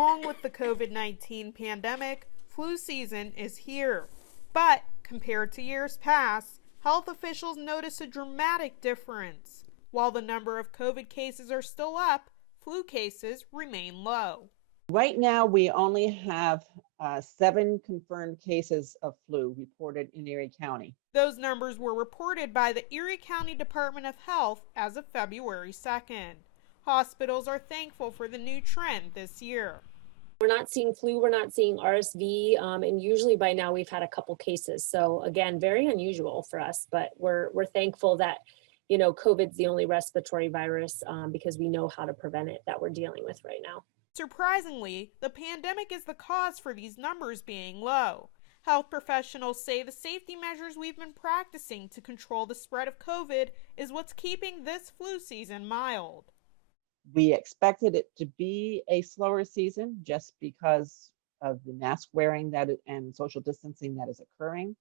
Along with the COVID-19 pandemic, flu season is here. But compared to years past, health officials notice a dramatic difference. While the number of COVID cases are still up, flu cases remain low. Right now, we only have 7 confirmed cases of flu reported in Erie County. Those numbers were reported by the Erie County Department of Health as of February 2nd. Hospitals are thankful for the new trend this year. We're not seeing flu, we're not seeing RSV, and usually by now we've had a couple cases. So again, very unusual for us, but we're thankful that, COVID's the only respiratory virus because we know how to prevent it that we're dealing with right now. Surprisingly, the pandemic is the cause for these numbers being low. Health professionals say the safety measures we've been practicing to control the spread of COVID is what's keeping this flu season mild. We expected it to be a slower season just because of the mask wearing and social distancing that is occurring.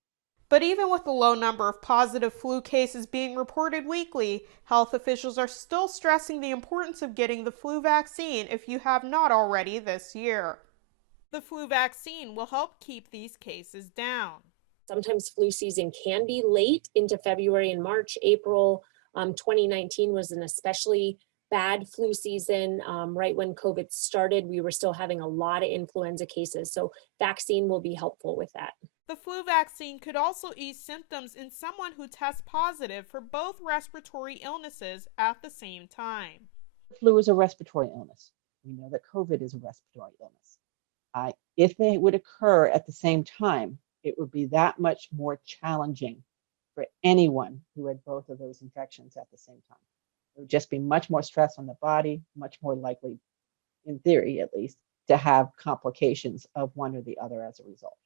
But even with the low number of positive flu cases being reported weekly, health officials are still stressing the importance of getting the flu vaccine if you have not already this year. The flu vaccine will help keep these cases down. Sometimes flu season can be late into February and March. April 2019 was an especially bad flu season. Right when COVID started, we were still having a lot of influenza cases. So vaccine will be helpful with that. The flu vaccine could also ease symptoms in someone who tests positive for both respiratory illnesses at the same time. Flu is a respiratory illness. We know that COVID is a respiratory illness. If they would occur at the same time, it would be that much more challenging for anyone who had both of those infections at the same time. It would just be much more stress on the body, much more likely, in theory at least, to have complications of one or the other as a result.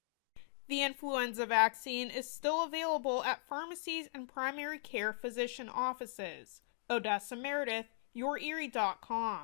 The influenza vaccine is still available at pharmacies and primary care physician offices. Odessa Meredith, YourErie.com.